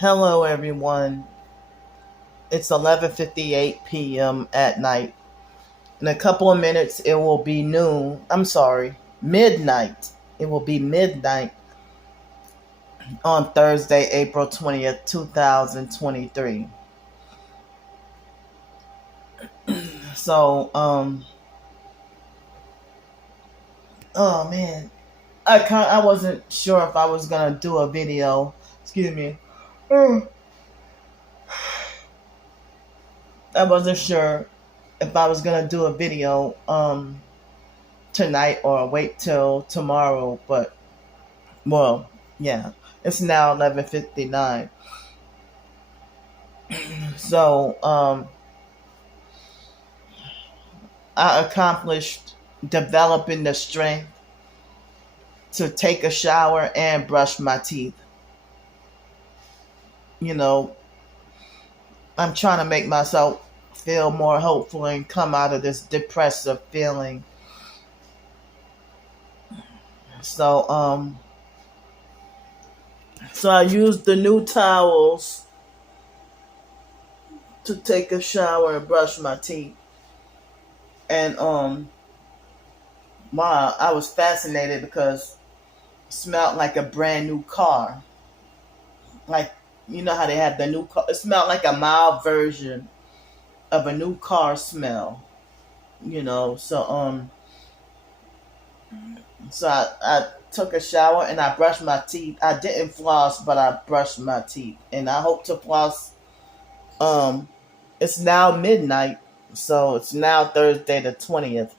Hello, everyone. It's 11:58 p.m. at night. In a couple of minutes, it will be noon. I'm sorry, midnight. It will be midnight on Thursday, April 20th, 2023. So, oh man, I wasn't sure if I was gonna do a video. Excuse me. I wasn't sure if I was gonna do a video tonight or wait till tomorrow, but well, yeah, it's now 11:59. So I accomplished developing the strength to take a shower and brush my teeth. You know, I'm trying to make myself feel more hopeful and come out of this depressive feeling. So so I used the new towels to take a shower and brush my teeth. And wow, I was fascinated because it smelled like a brand new car. Like, you know how they have the new car, it smelled like a mild version of a new car smell. So I took a shower and I brushed my teeth. I didn't floss, but I brushed my teeth, and I hope to floss. um it's now midnight, so it's now Thursday the 20th,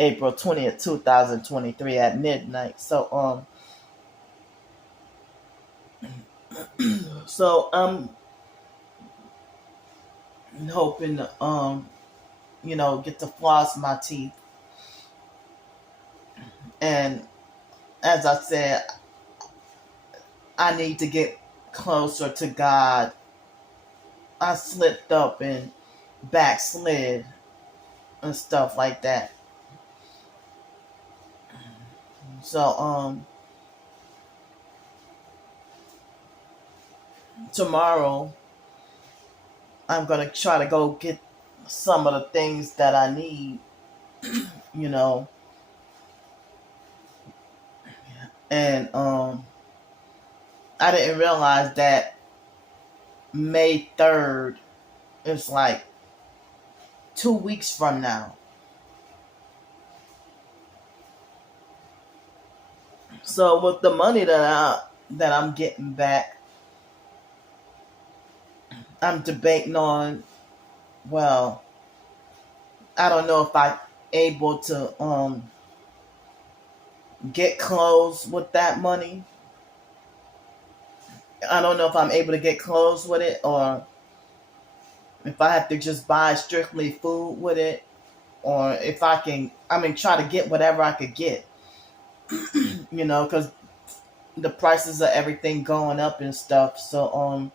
April 20th, 2023 at midnight. So I'm hoping to get to floss my teeth. And as I said, I need to get closer to God. I slipped up and backslid and stuff like that. So tomorrow I'm gonna try to go get some of the things that I need, you know, and I didn't realize that May 3rd is like 2 weeks from now. So with the money that I'm getting back, I'm debating on, well, I don't know if I able to get clothes with that money. I don't know if I'm able to get clothes with it, or if I have to just buy strictly food with it, or if try to get whatever I could get, because the prices of everything going up and stuff. So,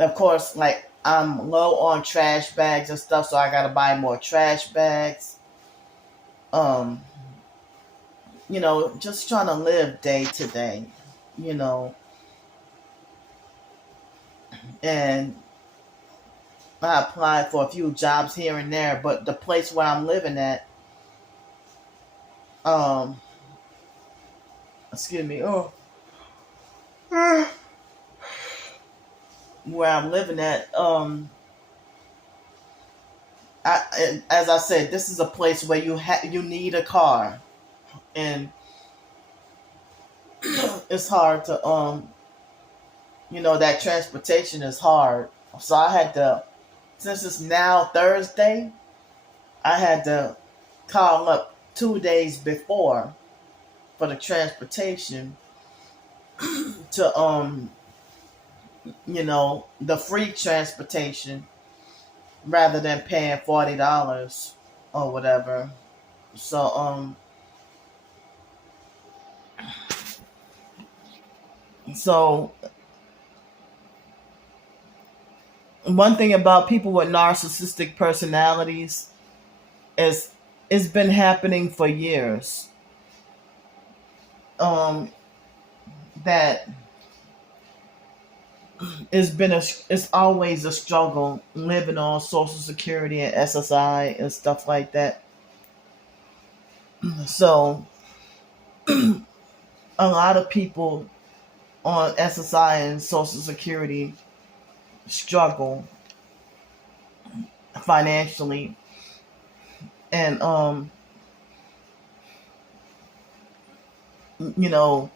of course, like I'm low on trash bags and stuff, so I gotta buy more trash bags. Um, just trying to live day to day, you know, and I applied for a few jobs here and there, but the place where I'm living at, um, excuse me, where I'm living at, as I said, this is a place where you need a car, and it's hard to that transportation is hard. So I had to, since it's now Thursday, I had to call up 2 days before for the transportation to the free transportation rather than paying $40 or whatever. So so one thing about people with narcissistic personalities is it's been happening for years. Um that it's always a struggle living on Social Security and SSI and stuff like that. So a lot of people on SSI and Social Security struggle financially, and you know,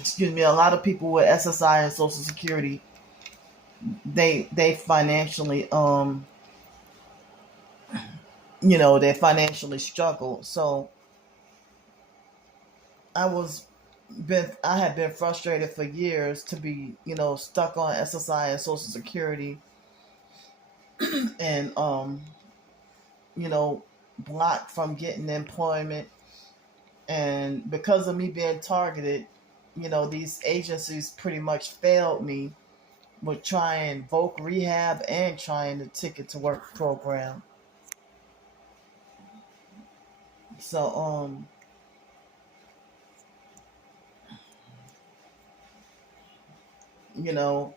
excuse me, a lot of people with SSI and Social Security, they financially they financially struggle. So I had been frustrated for years to be, stuck on SSI and Social Security, and you know, blocked from getting employment. And because of me being targeted, these agencies pretty much failed me with trying voc rehab and trying the ticket to work program. So you know,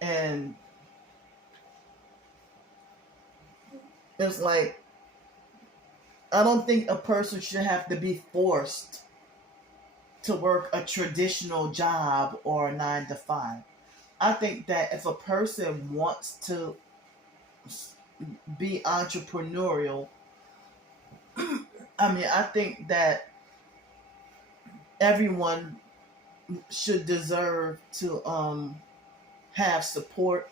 and it's like, I don't think a person should have to be forced to work a traditional job or a 9 to 5. I think that if a person wants to be entrepreneurial, I think that everyone should deserve to have support,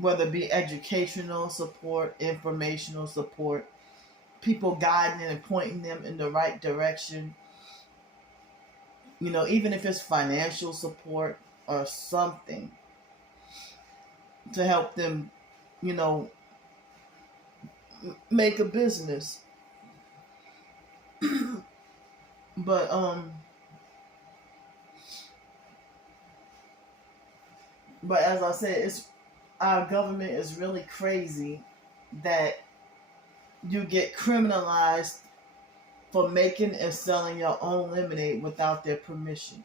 whether it be educational support, informational support, people guiding and pointing them in the right direction. Even if it's financial support or something to help them, you know, make a business. But as I said, it's our government is really crazy that you get criminalized for making and selling your own lemonade without their permission.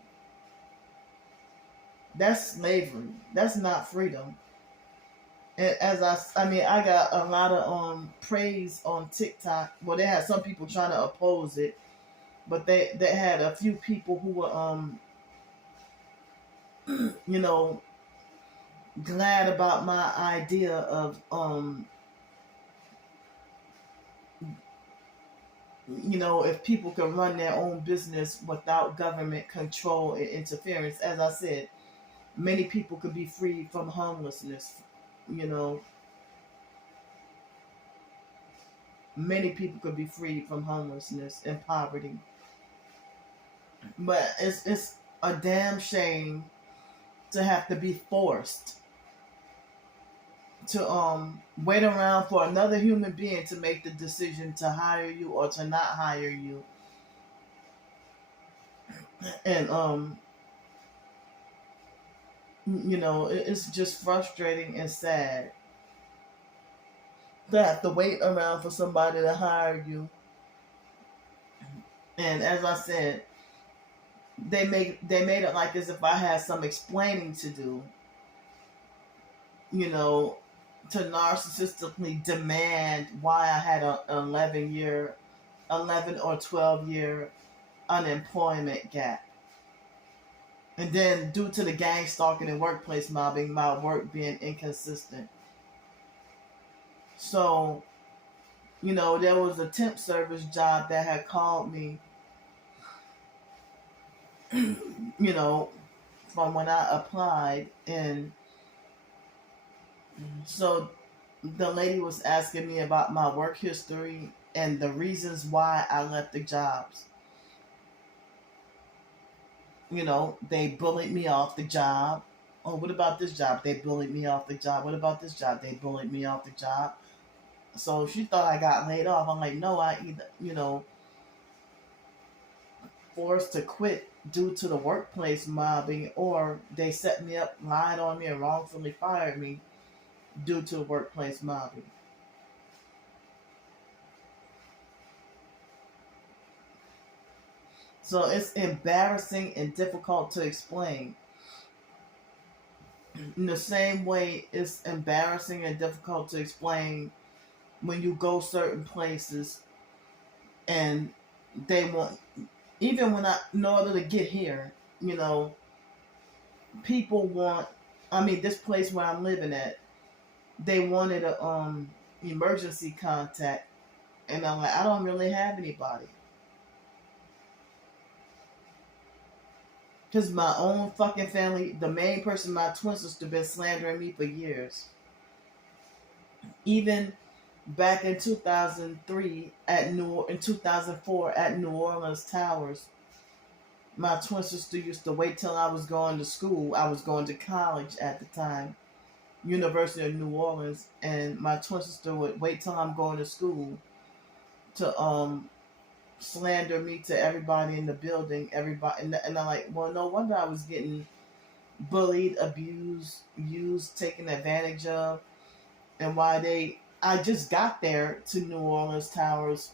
That's slavery. That's not freedom. And as I got a lot of praise on TikTok. Well, they had some people trying to oppose it, but they had a few people who were you know glad about my idea of if people can run their own business without government control and interference. As I said, many people could be free from homelessness. You know, many people could be freed from homelessness and poverty. But it's a damn shame to have to be forced to wait around for another human being to make the decision to hire you or to not hire you. And it's just frustrating and sad to have to wait around for somebody to hire you. And as I said, they made it like as if I had some explaining to do, you know, to narcissistically demand why I had an 11 or 12 year unemployment gap. And then due to the gang stalking and workplace mobbing, my work being inconsistent. So, there was a temp service job that had called me, from when I applied. And so the lady was asking me about my work history and the reasons why I left the jobs. They bullied me off the job. Oh, what about this job? They bullied me off the job. What about this job? They bullied me off the job. So she thought I got laid off. I'm like, no, I either, forced to quit due to the workplace mobbing, or they set me up, lied on me, and wrongfully fired me due to workplace mobbing. So it's embarrassing and difficult to explain. In the same way, it's embarrassing and difficult to explain when you go certain places and they want, even when in order to get here, you know, people want, I mean, this place where I'm living at, they wanted a emergency contact, and I'm like, I don't really have anybody. Because my own fucking family, the main person, my twin sister, been slandering me for years. Even back in 2003 in 2004 at New Orleans Towers, my twin sister used to wait till I was going to school. I was going to college at the time, University of New Orleans, and my twin sister would wait till I'm going to school to slander me to everybody in the building. Everybody, and I'm like, well, no wonder I was getting bullied, abused, used, taken advantage of, and why I just got there to New Orleans Towers,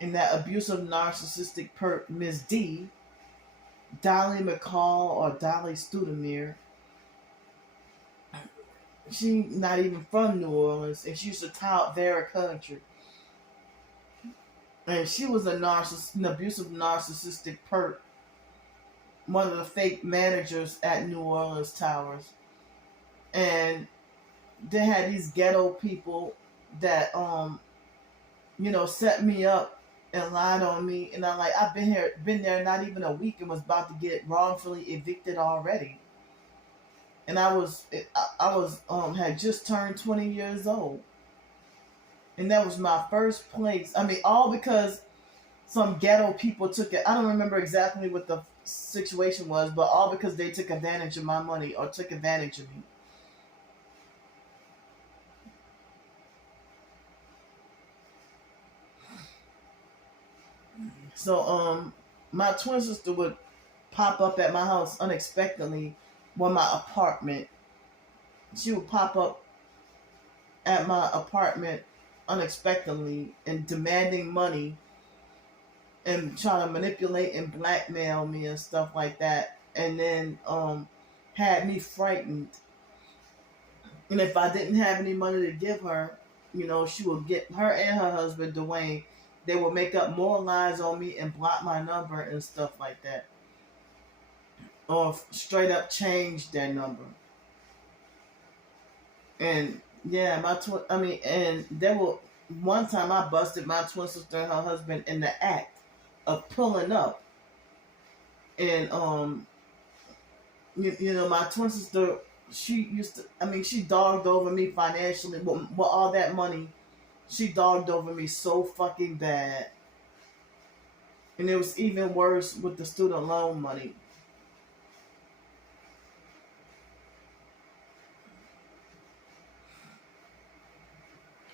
and that abusive, narcissistic perp, Miss D, Dolly McCall or Dolly Studemere, she not even from New Orleans, and she used to tout their country. And she was an abusive, narcissistic perp, one of the fake managers at New Orleans Towers. And they had these ghetto people that, set me up and lied on me. And I'm like, I've been there not even a week and was about to get wrongfully evicted already. And I had just turned 20 years old. And that was my first place. I mean, all because some ghetto people took it. I don't remember exactly what the situation was, but all because they took advantage of my money or took advantage of me. So, my twin sister would pop up at my house unexpectedly, my apartment. She would pop up at my apartment unexpectedly and demanding money and trying to manipulate and blackmail me and stuff like that, and then had me frightened. And if I didn't have any money to give her, she would get her and her husband Dwayne. They would make up more lies on me and block my number and stuff like that, or straight up change their number. And yeah, and there were one time I busted my twin sister and her husband in the act of pulling up, and my twin sister, she dogged over me financially. With all that money, she dogged over me so fucking bad. And it was even worse with the student loan money.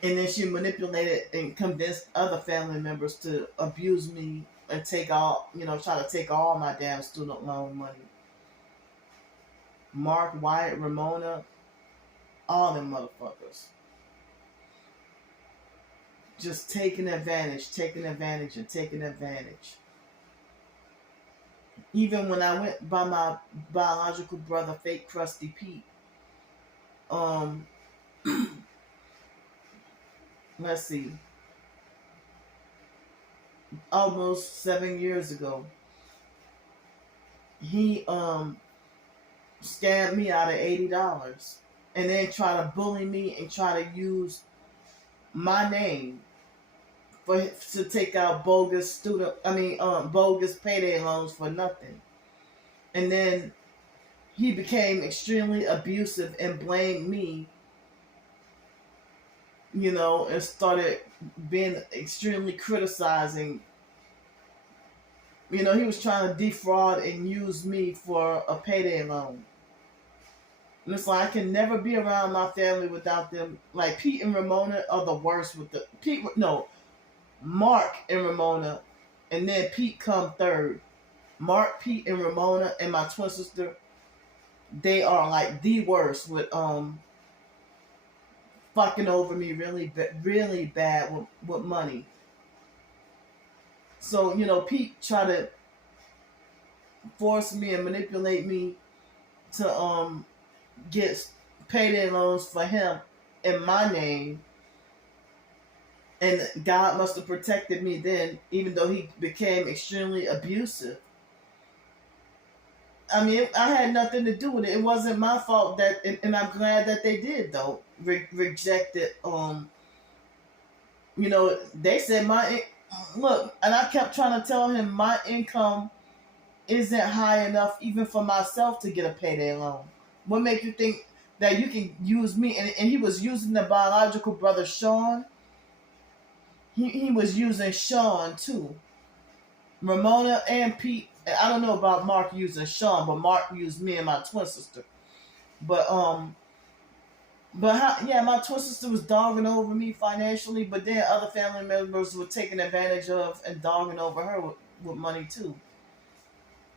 And then she manipulated and convinced other family members to abuse me and try to take all my damn student loan money. Mark, Wyatt, Ramona, all them motherfuckers. Just taking advantage. Even when I went by my biological brother, fake Krusty Pete, let's see, almost 7 years ago, he scammed me out of $80 and then try to bully me and try to use my name to take out bogus payday loans for nothing. And then he became extremely abusive and blamed me, and started being extremely criticizing. He was trying to defraud and use me for a payday loan. And it's like I can never be around my family without them. Like Pete and Ramona are the worst with Mark and Ramona, and then Pete come third. Mark, Pete, and Ramona, and my twin sister, they are like the worst with fucking over me really bad with money. So Pete tried to force me and manipulate me to get payday loans for him in my name. And God must have protected me then, even though he became extremely abusive. I mean, I had nothing to do with it. It wasn't my fault that, and I'm glad that they did though. Rejected. They said look, and I kept trying to tell him my income isn't high enough even for myself to get a payday loan. What make you think that you can use me? And he was using the biological brother Sean. He was using Sean too. Ramona and Pete. I don't know about Mark using Sean, but Mark used me and my twin sister. But my twin sister was dogging over me financially, but then other family members were taking advantage of and dogging over her with money too.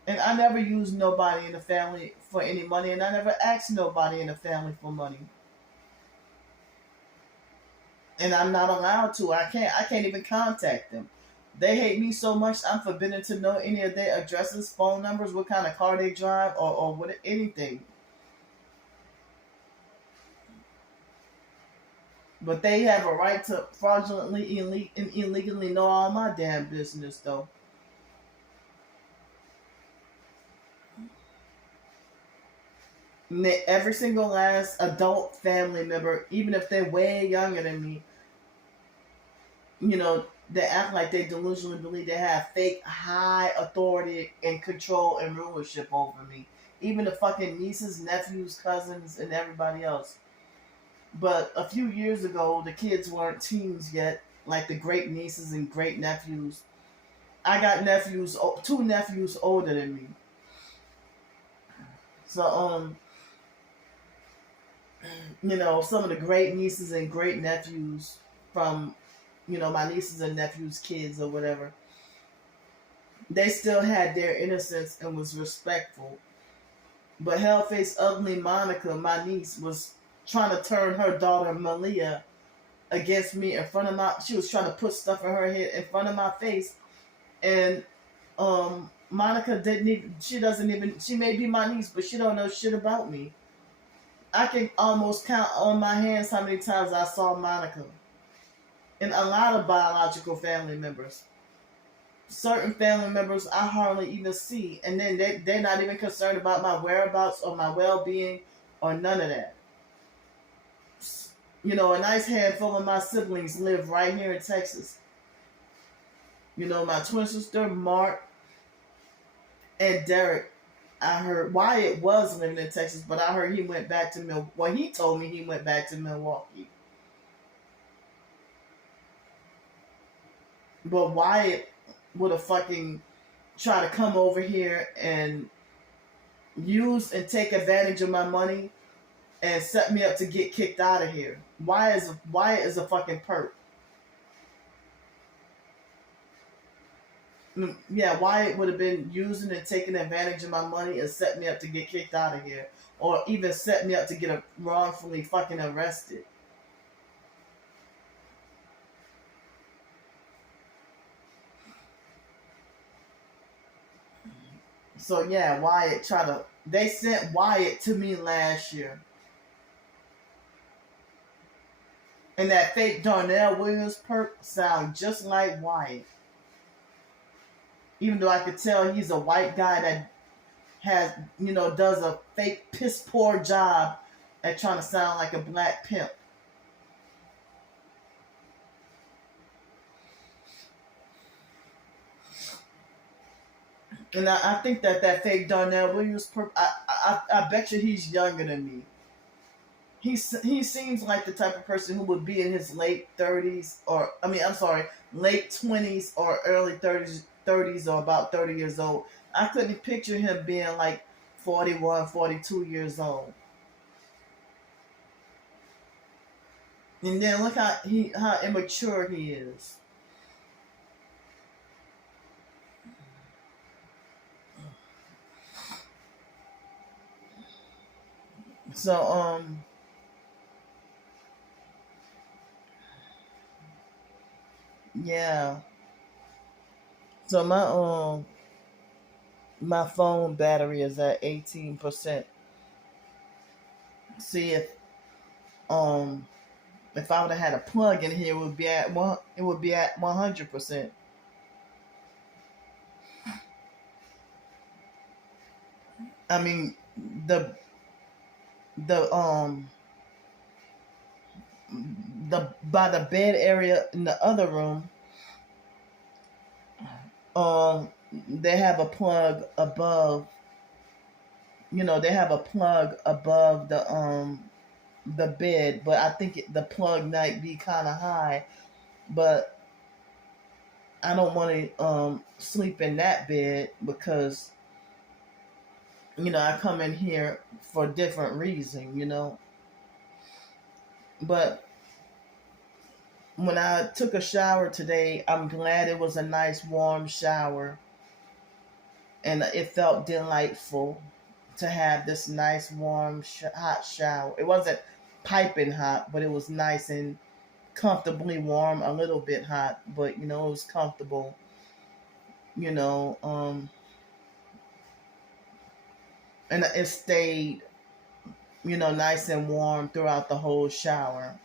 And I never used nobody in the family for any money, and I never asked nobody in the family for money. And I'm not allowed to. I can't even contact them. They hate me so much, I'm forbidden to know any of their addresses, phone numbers, what kind of car they drive, or what anything. But they have a right to fraudulently and illegally know all my damn business, though. Every single last adult family member, even if they're way younger than me, they act like they delusionally believe they have fake high authority and control and rulership over me. Even the fucking nieces, nephews, cousins, and everybody else. But a few years ago, the kids weren't teens yet, like the great nieces and great nephews. I got nephews, two nephews older than me. So, some of the great nieces and great nephews from, my nieces and nephews' kids or whatever, they still had their innocence and was respectful. But hell-faced ugly Monica, my niece, was trying to turn her daughter Malia against me in front of she was trying to put stuff in her head in front of my face. And Monica she may be my niece, but she don't know shit about me. I can almost count on my hands how many times I saw Monica. And a lot of biological family members. Certain family members I hardly even see. And then they're not even concerned about my whereabouts or my well-being or none of that. A nice handful of my siblings live right here in Texas. My twin sister, Mark, and Derek. I heard Wyatt was living in Texas, but I heard he went back to Milwaukee. Well, he told me he went back to Milwaukee. But Wyatt would have fucking tried to come over here and use and take advantage of my money and set me up to get kicked out of here. Wyatt is a fucking perp. Yeah, Wyatt would have been using and taking advantage of my money and set me up to get kicked out of here. Or even set me up to get wrongfully fucking arrested. So yeah, they sent Wyatt to me last year. And that fake Darnell Williams perp sound just like Wyatt. Even though I could tell he's a white guy that does a fake piss poor job at trying to sound like a black pimp. And I think that fake Darnell Williams, I bet you he's younger than me. He seems like the type of person who would be in his late 30s late 20s or early 30s or about 30 years old. I couldn't picture him being like 41, 42 years old. And then look how immature he is. So yeah. So My phone battery is at 18%. See um if I would have had a plug in here, it would be at 100%. I mean, the the the by the bed area in the other room, they have a plug above. They have a plug above the bed, but I think the plug might be kind of high. But I don't want to sleep in that bed because I come in here for a different reason. But when I took a shower today, I'm glad it was a nice warm shower, and it felt delightful to have this nice warm hot shower. It wasn't piping hot, but it was nice and comfortably warm, a little bit hot, but it was comfortable. you know um and it stayed nice and warm throughout the whole shower.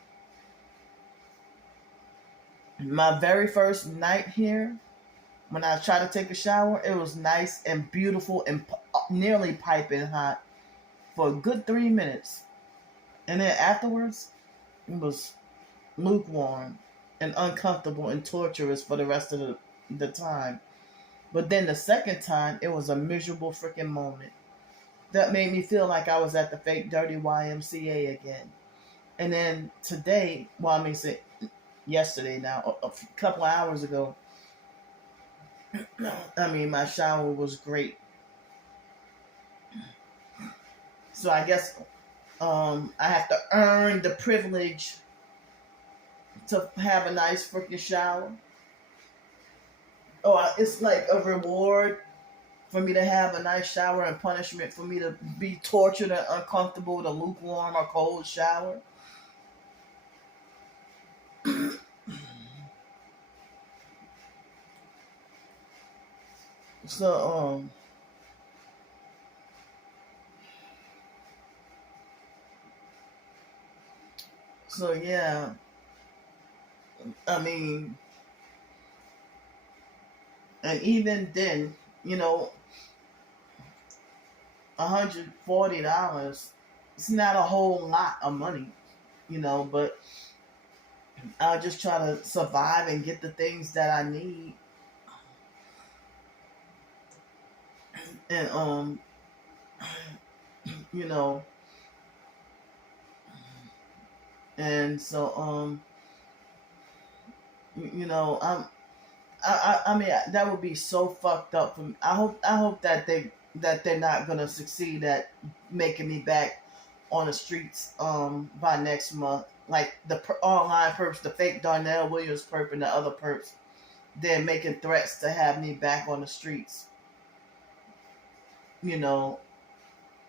My very first night here, when I tried to take a shower, it was nice and beautiful and nearly piping hot for a good 3 minutes, and then afterwards it was lukewarm and uncomfortable and torturous for the rest of the time. But then the second time, it was a miserable freaking moment that made me feel like I was at the fake dirty YMCA again. And then today, well, I mean, say yesterday now, a couple of hours ago, I mean, my shower was great. So I guess I have to earn the privilege to have a nice freaking shower. Oh, it's like a reward for me to have a nice shower and punishment for me to be tortured and uncomfortable with a lukewarm or cold shower. So yeah, I mean, and even then, $140, it's not a whole lot of money, but I'll just try to survive and get the things that I need. And you know, and so I mean, that would be so fucked up for me. I hope that they're not gonna succeed at making me back on the streets by next month. Like the online perps, the fake Darnell Williams perp, and the other perps, they're making threats to have me back on the streets. You know,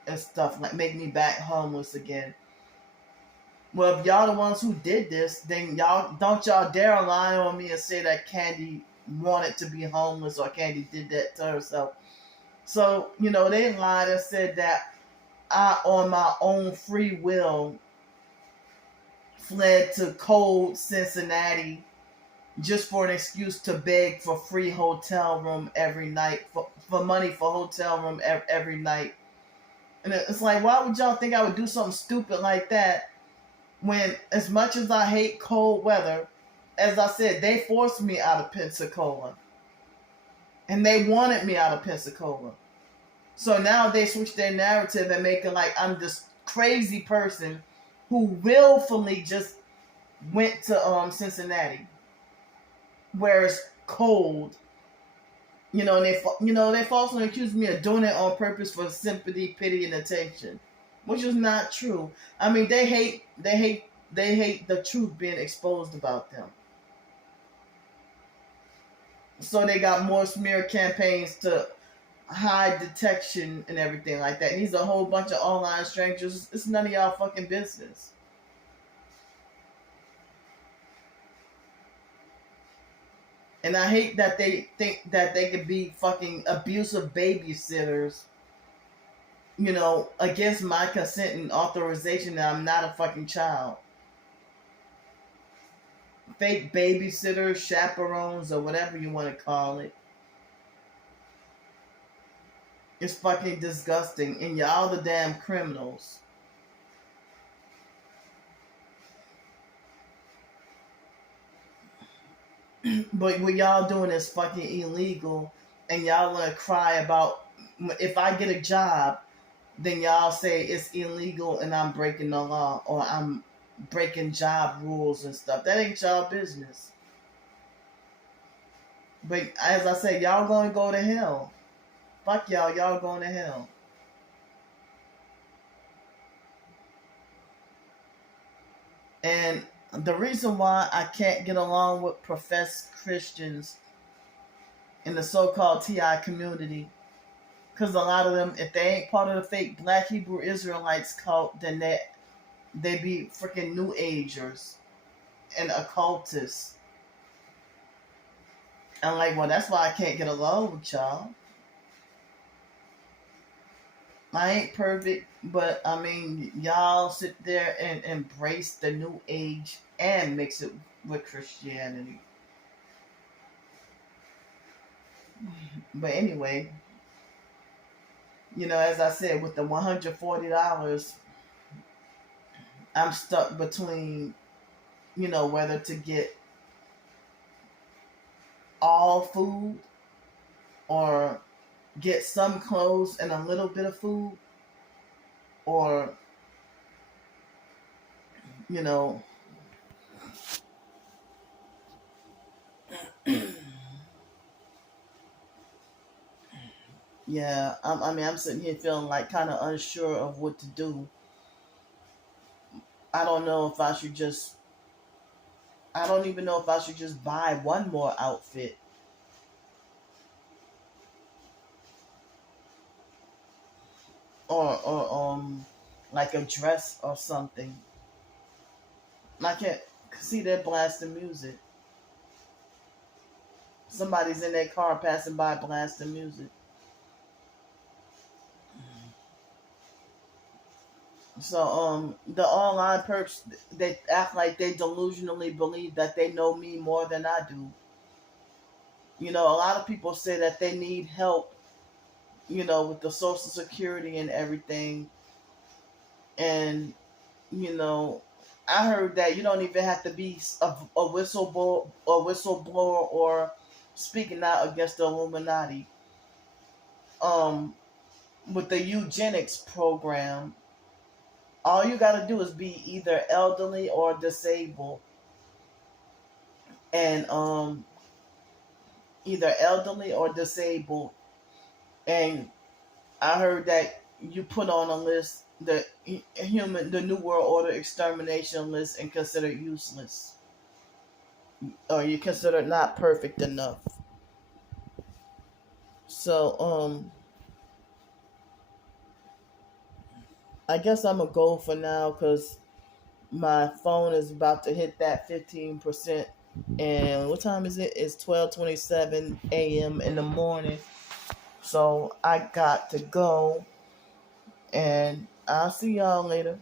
and stuff like make me back homeless again. Well, if y'all the ones who did this, then y'all dare lie on me and say that Candy wanted to be homeless or Candy did that to herself. So, they lied and said that I, on my own free will, fled to cold Cincinnati just for an excuse to beg for free hotel room every night, for money for hotel room every night. And it's like, why would y'all think I would do something stupid like that when, as much as I hate cold weather, as I said, they forced me out of Pensacola. And they wanted me out of Pensacola. So now they switch their narrative and make it like I'm this crazy person who willfully just went to Cincinnati, where it's cold. And they falsely accused me of doing it on purpose for sympathy, pity, and attention, which is not true. I mean, they hate the truth being exposed about them. So they got more smear campaigns to hide detection and everything like that. And these are a whole bunch of online strangers. It's none of y'all fucking business. And I hate that they think that they could be fucking abusive babysitters, against my consent and authorization that I'm not a fucking child. Fake babysitters, chaperones, or whatever you want to call it. It's fucking disgusting. And y'all the damn criminals. But what y'all doing is fucking illegal. And y'all want to cry about, if I get a job, then y'all say it's illegal and I'm breaking the law, or I'm breaking job rules and stuff. That ain't y'all business. But as I said, y'all gonna go to hell. Fuck y'all going to hell. And the reason why I can't get along with professed Christians in the so-called TI community, because a lot of them, if they ain't part of the fake Black Hebrew Israelites cult, then they be freaking New Agers and occultists. I'm like, well, that's why I can't get along with y'all. I ain't perfect, but I mean, y'all sit there and embrace the New Age and mix it with Christianity. But anyway, as I said, with the $140, I'm stuck between, whether to get all food or get some clothes and a little bit of food, or yeah, I'm sitting here feeling like kind of unsure of what to do. I don't know if I should just I don't even know if I should just buy one more outfit, or like a dress or something. I can't see they're blasting music. Somebody's in their car passing by blasting music. So the online perps, they act like they delusionally believe that they know me more than I do. A lot of people say that they need help, with the Social Security and everything. And I heard that you don't even have to be a whistleblower or speaking out against the Illuminati. With the eugenics program, all you got to do is be either elderly or disabled, and either elderly or disabled. And I heard that you put on a list, the New World Order extermination list, and considered useless, or you considered not perfect enough. So I guess I'm gonna go for now because my phone is about to hit that 15%. And what time is it? It's 12:27 a.m. in the morning. So I got to go, and I'll see y'all later.